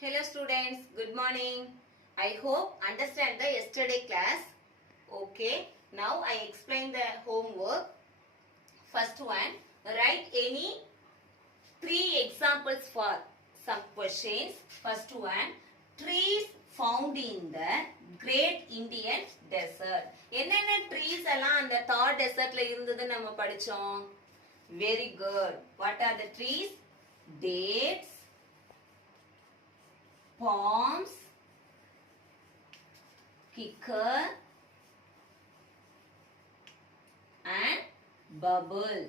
Hello students, good morning. I hope understand the yesterday class. Okay, now I explain the homework. First one, write any three examples for some questions. First one, trees found in the Great Indian Desert. என்னென்ன trees எல்லாம் அந்த Thar desertல இருந்தது நம்ம படிச்சோம். Very good. What are the trees? Dates, palms, kicker and bubble.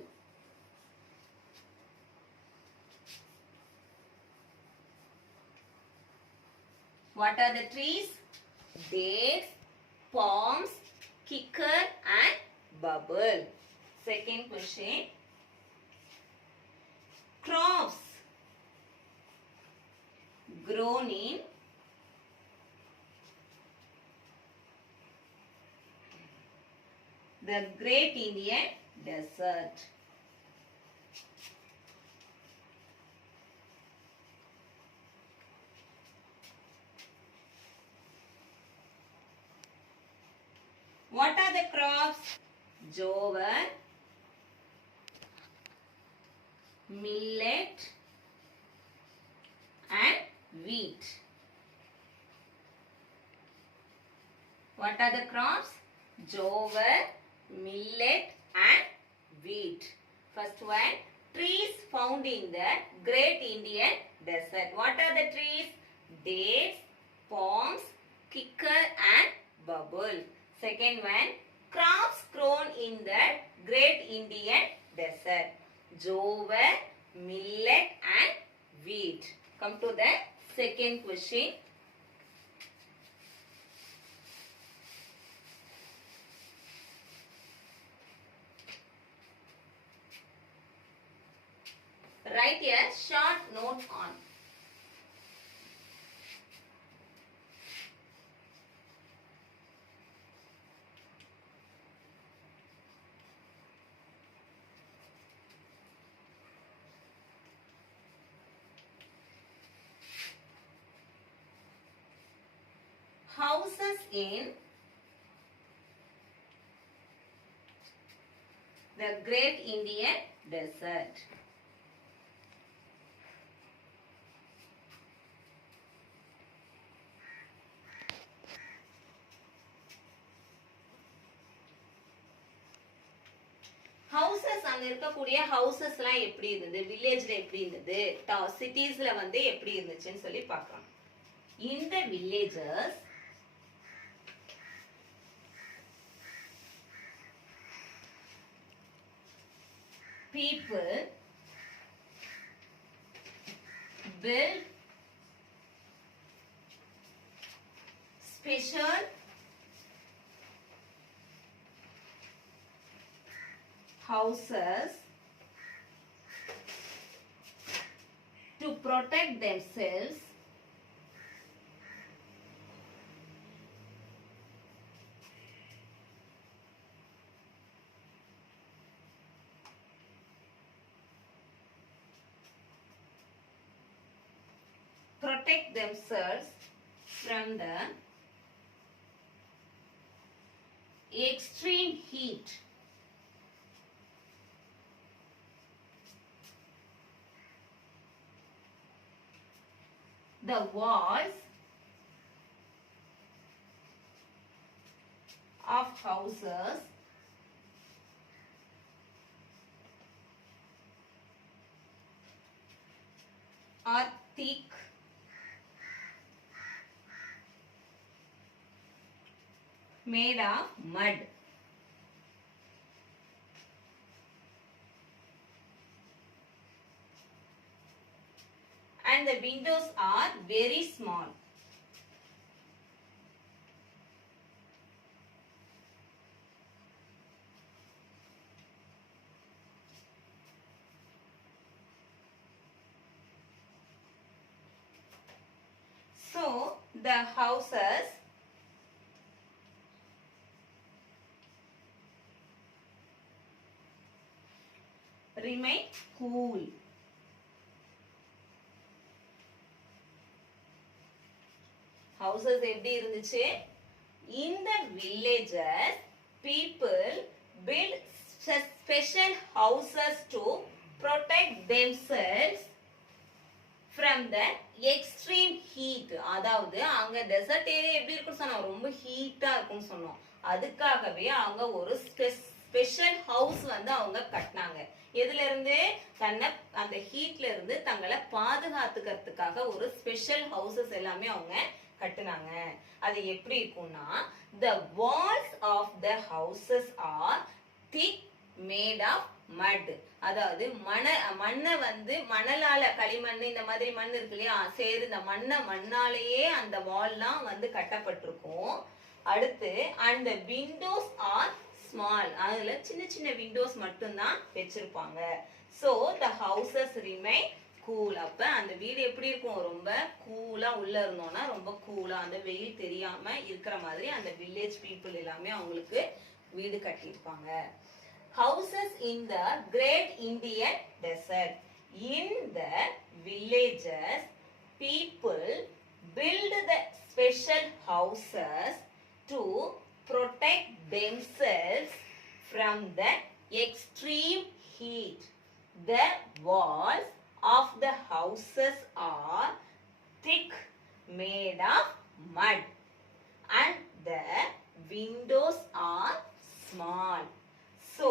What are the trees? Dates, palms, kicker and bubble. Second question. Crops grown in the Great Indian Desert. What are the crops? Jowar, millet and wheat. What are the crops? Jowar, millet and wheat. First one, trees found in the Great Indian Desert. What are the trees? Dates, palms, kicker and bubble. Second one, crops grown in the Great Indian Desert. Jowar, millet and wheat. Come to the second question. Write a short note on. Houses in the Great Indian Desert. Houses அங்க இருக்கக்கூடிய ஹவுசஸ்லாம் எப்படி இருந்தது, வில்லேஜ்ல எப்படி இருந்தது, சிட்டிஸ்ல வந்து எப்படி இருந்துச்சுன்னு சொல்லி பார்க்கலாம். In the villages, people build special houses to protect themselves from the extreme heat. The walls of houses are thick made of mud. And the windows are very small. So the houses remain cool. houses எப்படி இருந்துச்சு? In the villages, people build special houses to protect themselves from the extreme heat. அதாவது அங்க dessert area எப்படி இருக்குன்னு சொன்னோம், ரொம்ப ஹீட்டா இருக்கும்னு சொன்னோம். அதுக்காகவே அவங்க ஒரு ஸ்பெஷல் ஹவுஸ் வந்து அவங்க கட்டினாங்க. எதுல இருந்து? தன்னை அந்த ஹீட்ல இருந்து தங்களை பாதுகாத்துக்கிறதுக்காக ஒரு ஸ்பெஷல் ஹவுசஸ் எல்லாமே அவங்க கட்டுனாங்க. அது எப்படி இருக்கும்னா, the walls of the houses are thick made of mud. அதாவது மண்ணை வந்து மணலால, களிமண் இந்த மாதிரி மண் இருக்கு இல்லையா, சேரு, இந்த மண்ணாலேயே அந்த வால்லாம் வந்து கட்டப்பட்டிருக்கும். அடுத்து and the windows are small. அதுல சின்ன சின்ன விண்டோஸ் மட்டும் தான் வெச்சிருப்பாங்க. so the houses remain cool. அப்ப அந்த வீடு எப்படி இருக்கும்? ரொம்ப கூலா, உள்ள இருந்தோம்னா ரொம்ப கூலா, அந்த வெயில் தெரியாம இருக்கிற மாதிரி அந்த வில்லேஜ் பீப்புள் எல்லாமே அவங்களுக்கு வீடு கட்டியிருப்பாங்க. houses in the great Indian desert. In the villages, people build the special houses to protect themselves from the extreme heat. The walls of the houses are thick, made of mud, and the windows are small. So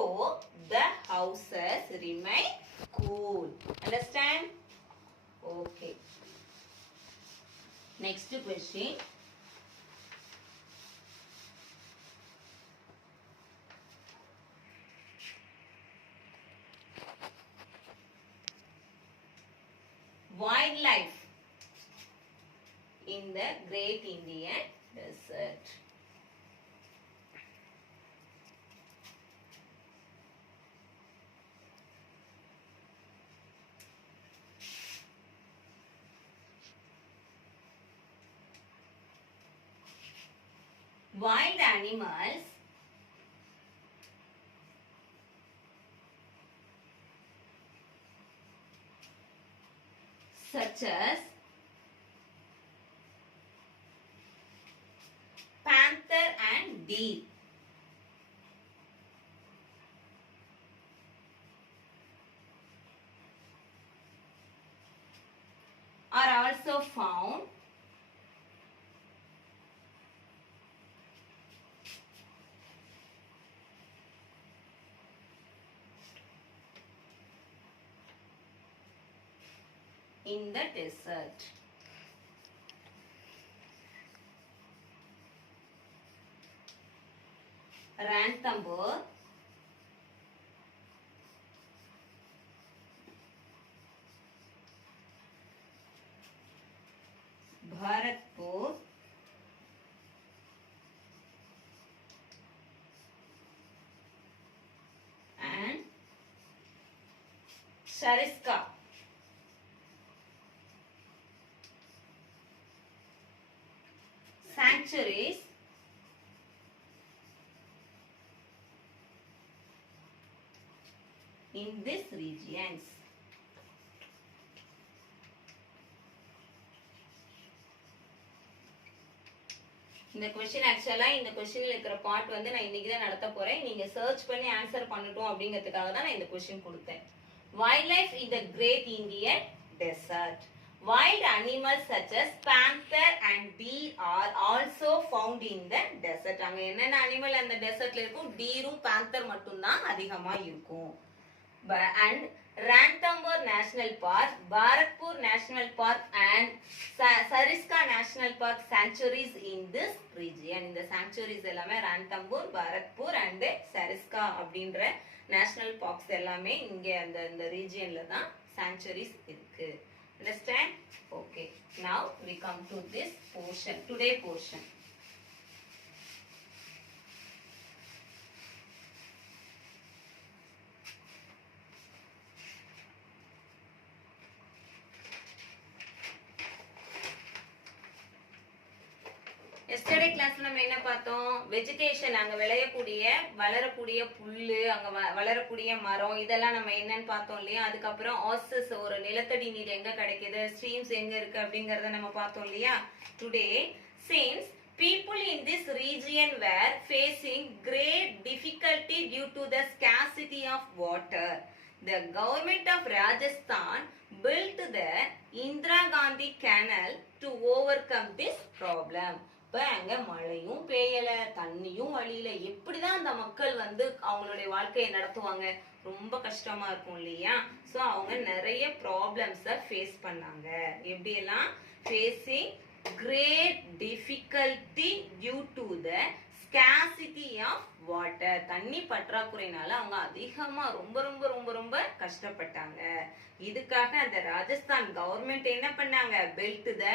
the houses remain cool. Understand? Okay. Next question. Wildlife in the Great Indian Desert. Wild animals such as panther and deer are also found in the desert. Ranthambore, Bharatpur, and Sariska. Sanctuaries in these regions. இந்த question actually இந்த क्वेश्चनல இருக்கிற பார்ட் வந்து நான் இன்னைக்கு தான் நடத்த போறேன். நீங்க சர்ச் பண்ணி ஆன்சர் பண்ணட்டும் அப்படிங்கிறதுக்காக தான் நான் இந்த क्वेश्चन கொடுத்தேன். Wildlife in the Great Indian Desert. Wild animals such as panther and deer are also found in the desert. அங்க என்னென்ன அனிமல் அந்த டெசர்ட்ல இருக்கும்? டீரும் panther மட்டும் தான் அதிகமா இருக்கும். And Ranthambore National Park, Bharatpur National Park and Sariska National Park sanctuaries in this region. இந்த sanctuaries எல்லாமே Ranthambore, Bharatpur and Sariska அப்படின்ற national parks எல்லாமே இங்க அந்த regionல தான் sanctuaries இருக்கு. Understand? Okay. Now we come to this portion, today portion. Yesterday class நம்ம என்ன பார்த்தோம்? வெஜிடேஷன், அங்க விளையக்கூடிய வளரக்கூடிய புல்லு, அங்க வளரக்கூடிய மரம், இதெல்லாம் நம்ம என்னன்னு பார்த்தோம் இல்லையா? அதுக்கப்புறம் ஆசஸ், ஒரு நிலத்தடி நீர் எங்க கிடைக்குது, ஸ்ட்ரீம்ஸ் எங்க இருக்கு அப்படிங்கறத நம்ம பார்த்தோம் இல்லையா? Today Since people in this region were facing great difficulty due to the scarcity of water, the government of Rajasthan built the Indira Gandhi Canal to overcome this problem. இப்போ அங்கே மழையும் பெய்யலை, தண்ணியும் வழியில, எப்படிதான் அந்த மக்கள் வந்து அவங்களுடைய வாழ்க்கையை நடத்துவாங்க? ரொம்ப கஷ்டமா இருக்கும் இல்லையா? ஸோ அவங்க நிறைய ப்ராப்ளம்ஸை ஃபேஸ் பண்ணாங்க. எப்படியெல்லாம்? Facing great difficulty due to the scarcity of water. தண்ணி பற்றாக்குறையினால அவங்க அதிகமா ரொம்ப ரொம்ப ரொம்ப ரொம்ப கஷ்டப்பட்டாங்க. இதுக்காக அந்த ராஜஸ்தான் கவர்மெண்ட் என்ன பண்ணாங்க? Built the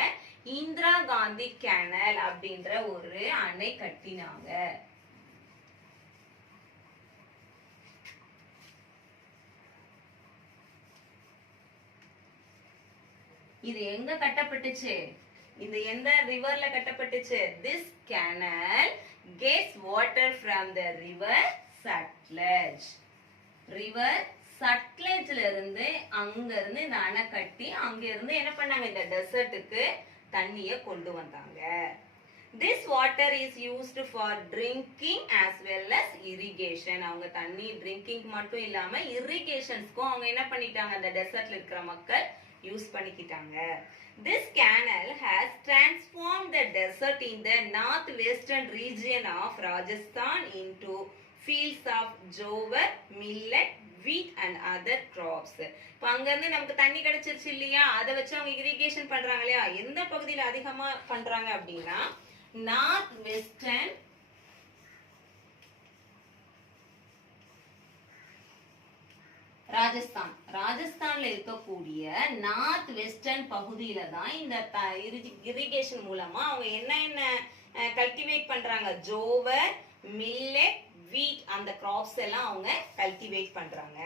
Indira Gandhi canal அப்படின்ற ஒரு அணை கட்டினாங்க. இது எங்க கட்டப்பட்டுச்சு? இந்த எந்த ரிவர்ல கட்டப்பட்டுச்சு? This canal gets water from the river Satluj. River சட்லஜ்ல இருந்து அங்க இருந்து இந்த அணை கட்டி அங்க இருந்து என்ன பண்ணாங்க? இந்த டெசர்ட்டுக்கு தண்ணியை கொண்டு வந்தாங்க. This water is used for drinking as well as irrigation. அவங்க தண்ணி ட்ரிங்கிங் மட்டும் இல்லாம இரிகேஷன்ஸ்க்கும் அவங்க என்ன பண்ணிட்டாங்க? அந்த டெசர்ட்ல இருக்கிற மக்கள் யூஸ் பண்ணிக்கிட்டாங்க. This canal has transformed the desert in the northwestern region of Rajasthan into fields of jowar, millet, wheat and other crops. இப்போ அங்க இருந்து நமக்கு தண்ணி கிடைச்சிருச்சு இல்லையா? அதை வச்சு அவங்க இரிகேஷன் பண்றாங்க இல்லையா? எந்த பகுதியில் அதிகமா பண்றாங்க அப்படின்னா நார்த் வெஸ்டர்ன் ராஜஸ்தான்ல இருக்கக்கூடிய நார்த் வெஸ்டர்ன் பகுதியில தான் இந்த இரிகேஷன் மூலமா அவங்க என்ன கல்டிவேட் பண்றாங்க? ஜோவர், மில்லட், வீட் அந்த கிராப்ஸ் எல்லாம் அவங்க கல்டிவேட் பண்றாங்க.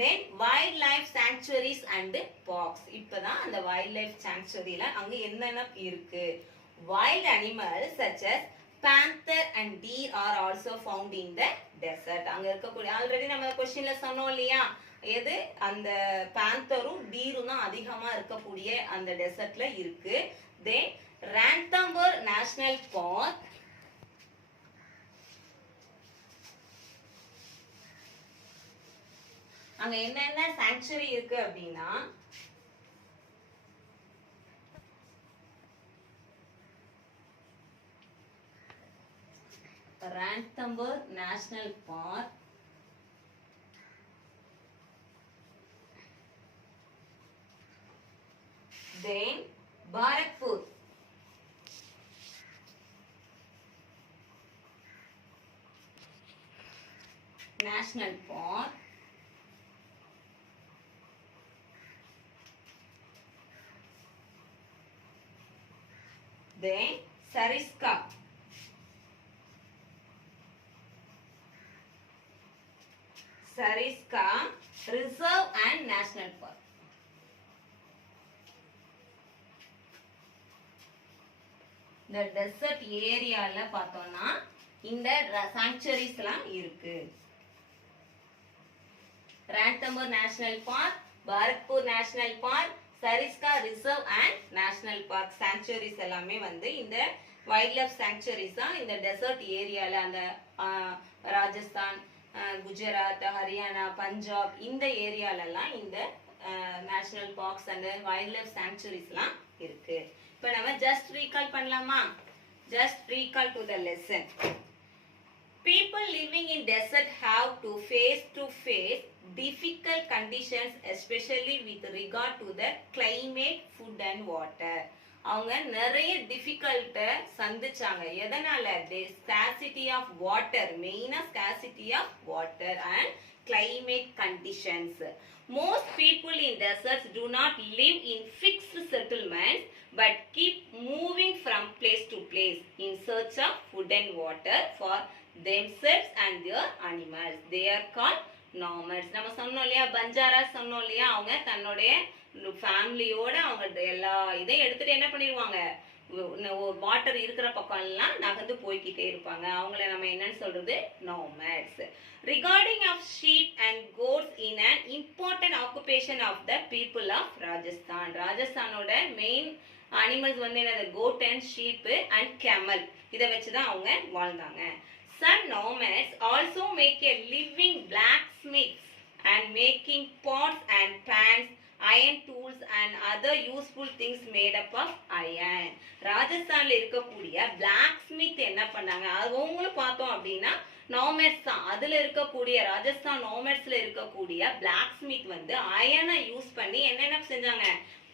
Then wildlife sanctuaries and parks. இப்பதான் அந்த வைல்ட் லைஃப் சாங்சுவரியில அங்க என்னென்ன இருக்கு? Wild animals such as panther and deer are also found in the desert. அங்க இருக்கக்கூடிய ஆல்ரெடி நம்ம क्वेश्चनல சொன்னோம் இல்லையா? எது? அந்த பேந்தரும் டீரும் தான் அதிகமா இருக்கக்கூடிய அந்த டெசர்ட்ல இருக்கு. தென் ரான்தம்பூர் நேஷனல் பார்க், அங்க என்னென்ன சாங்சுவரி இருக்கு அப்படின்னா Ranthambore National Park, then Bharatpur, National Park, then Sariska, Reserve and National Park. இந்த டெசர்ட் ஏரியால பார்த்தோம்னா இந்த சாங்சுவரிஸ் எல்லாம் இருக்கு. Ranthambore National Park, Bharatpur National Park, Sariska reserve and national park sanctuaries எல்லாமே வந்து இந்த வைல்ட் லைஃப் சாங்சுவரிஸ் தான் இந்த டெசர்ட் ஏரியால அந்த ராஜஸ்தான், குஜராத், ஹரியானா, பஞ்சாப் இந்த ஏரியாலலாம் இந்த national parks and wild life sanctuaries எல்லாம் இருக்கு. இப்போ நம்ம just recall பண்ணலாமா? Just recall to the lesson. People living in desert have to face difficult conditions, especially with regard to the climate, food and water. அவங்க நிறைய டிஃபிகல்ட்ட சந்திச்சாங்க. எதனால? scarcity of water, மெயினா scarcity of water and climate conditions. Most people in deserts do not live in fixed settlements but keep moving from place to place in search of food and water for themselves and their animals. They are called nomads. நம்ம சொன்னோம் இல்லையா? பஞ்சாரா சொன்னோம் இல்லையா? அவங்க தன்னுடைய ஃபேமிலியோட அவங்க எல்லா இதையும் எடுத்துட்டு என்ன பண்ணிடுவாங்க? வாட்டர் இருக்கிற பக்கம் எல்லாம் நகர்ந்து போய்கிட்டே இருப்பாங்க. அவங்கள நம்ம என்னன்னு சொல்றது? nomads. Regarding of sheep and goats in an important occupation of the people of Rajasthan. ராஜஸ்தானோட மெயின் அனிமல்ஸ் வந்து என்னது goat and sheep and camel இதை வச்சு தான் அவங்க வாழ்ந்தாங்க. Some nomads also make a living blacksmiths and making pots and pans, iron tools and other useful things made up of iron. ராஜஸ்தான்ல இருக்கக்கூடிய blacksmith என்ன பண்ணாங்க, அவங்களும் பார்த்தோம் அப்படின்னா நோமேட்ஸ் தான். அதுல இருக்கக்கூடிய ராஜஸ்தான் நோமேட்ஸ்ல இருக்கக்கூடிய blacksmith வந்து அயனை யூஸ் பண்ணி என்னென்ன செஞ்சாங்க,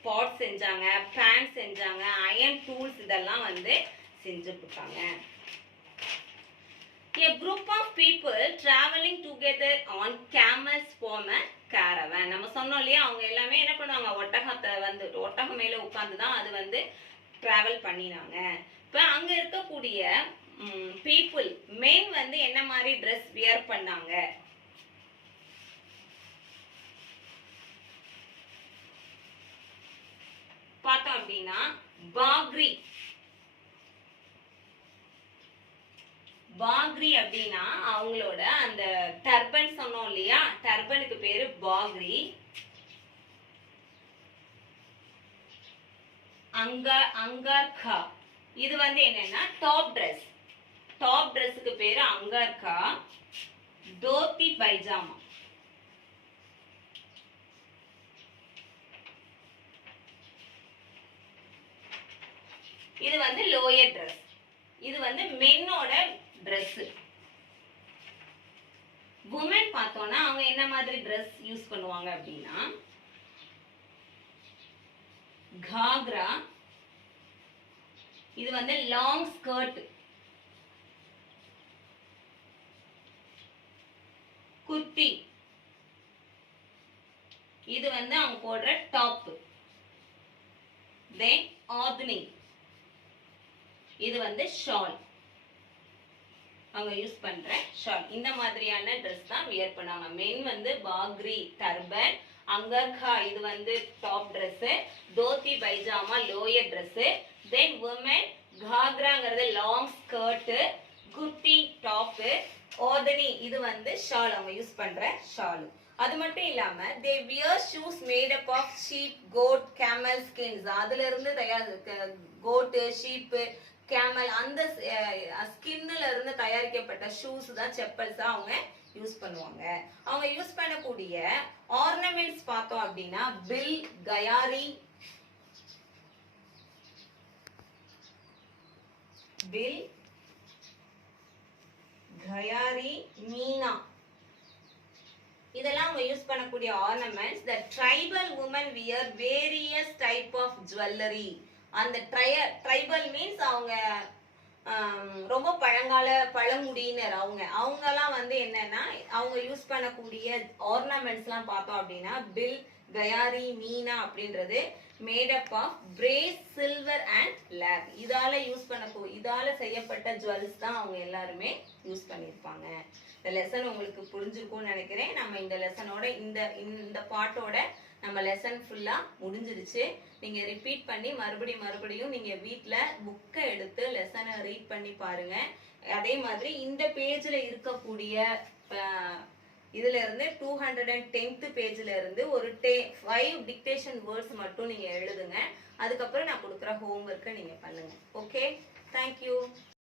பாட் செஞ்சாங்க, பேன் செஞ்சாங்க, அயன் டூல்ஸ் இதெல்லாம் வந்து செஞ்சு கொடுத்தாங்க. A group of people traveling together on camels form a caravan. நம்ம சொன்னோம் இல்லையா, அவங்க எல்லாமே என்ன பண்ணுவாங்க, ஒட்டகத்தை வந்து ஒட்டகம் மேல உட்கார்ந்து தான் அது வந்து டிராவல் பண்ணினாங்க. இப்போ அங்க இருக்கக்கூடிய பீப்புள் மென் வந்து என்ன மாதிரி ட்ரெஸ் வியர் பண்ணாங்க, பார்த்தோம் அப்படின்னா பாக்ரி. பாக்ரி அப்படின்னா அவங்களோட அந்த டர்பன் சொன்னோம் இல்லையா, டர்பனுக்கு பேரு பாக்ரி. அங்கர்கா இது வந்து என்னன்னா டாப் ட்ரெஸ். டாப் ட்ரெஸ்ஸுக்கு பேரு அங்கர்கா. தோத்தி பைஜாமா இது வந்து லோயர் ட்ரெஸ். இது வந்து மென்னோட ட்ரெஸ். வுமன் பார்த்தோம்னா அவங்க என்ன மாதிரி ட்ரெஸ் யூஸ் பண்ணுவாங்க அப்படின்னா காக்ரா, இது வந்து லாங் ஸ்கர்ட். குர்த்தி இது வந்து அவங்க போடுற டாப். தென் ஆத்னி இது வந்து ஷால், அவங்க யூஸ் பண்ற ஷால். இந்த மாதிரியான ட்ரெஸ் தான் வியர் பண்ணாங்க. மென் வந்து பாக்ரி டர்பன், அங்கர்கா இது வந்து top dress, dhoti pyjama lower dress, then woman காக்ராங்கிறது long skirt, kurti top, odhni இது வந்து ஷால், அவங்க யூஸ் பண்ற ஷால். அது மட்டும் இல்லாம they wear shoes made up of sheep, goat, camel skins. அதுல இருந்து தயார் கோட், ஷீப், கேமல் அந்த ஸ்கின்ல இருந்து தயாரிக்கப்பட்ட ஷூஸ் தான் செப்பல்ஸ் தான் அவங்க யூஸ் பண்ணுவாங்க. அவங்க யூஸ் பண்ணக்கூடிய ஆர்னமெண்ட்ஸ் பார்த்தோம் அப்படின்னா பில், கயாரி, பில், கயாரி, மீனா இதெல்லாம் அவங்க யூஸ் பண்ணக்கூடிய ornaments. The tribal women wear various type of jewelry. அந்த ட்ரைபல் மீன்ஸ் அவங்க ரொம்ப பழங்குடியினர். அவங்கெல்லாம் வந்து என்னன்னா அவங்க யூஸ் பண்ணக்கூடிய ஆர்னமெண்ட்ஸ்லாம் பார்த்தோம் அப்படின்னா பில், கயாரி, மீனா அப்படின்றது made up of brass, silver and lac. இதால செய்யப்பட்ட ஜுவல்ஸ் தான் அவங்க எல்லாருமே யூஸ் பண்ணியிருப்பாங்க. இந்த லெசன் உங்களுக்கு புரிஞ்சிருக்கும்னு நினைக்கிறேன். நம்ம இந்த லெசனோட இந்த பாட்டோட நம்ம லெசன் ஃபுல்லா முடிஞ்சிருச்சு. நீங்க ரிப்பீட் பண்ணி மறுபடியும் நீங்க வீட்ல புக்கை எடுத்து லெசனை ரீட் பண்ணி பாருங்க. அதே மாதிரி இந்த பேஜ்ல இருக்கக்கூடிய இதுல இருந்து 210th பேஜ்ல இருந்து ஒரு 5 டிக்டேஷன் வேர்ட்ஸ் மட்டும் நீங்க எழுதுங்க. அதுக்கப்புறம் நான் கொடுக்குற ஹோம்ஒர்க்கை நீங்க பண்ணுங்க. Okay, thank you.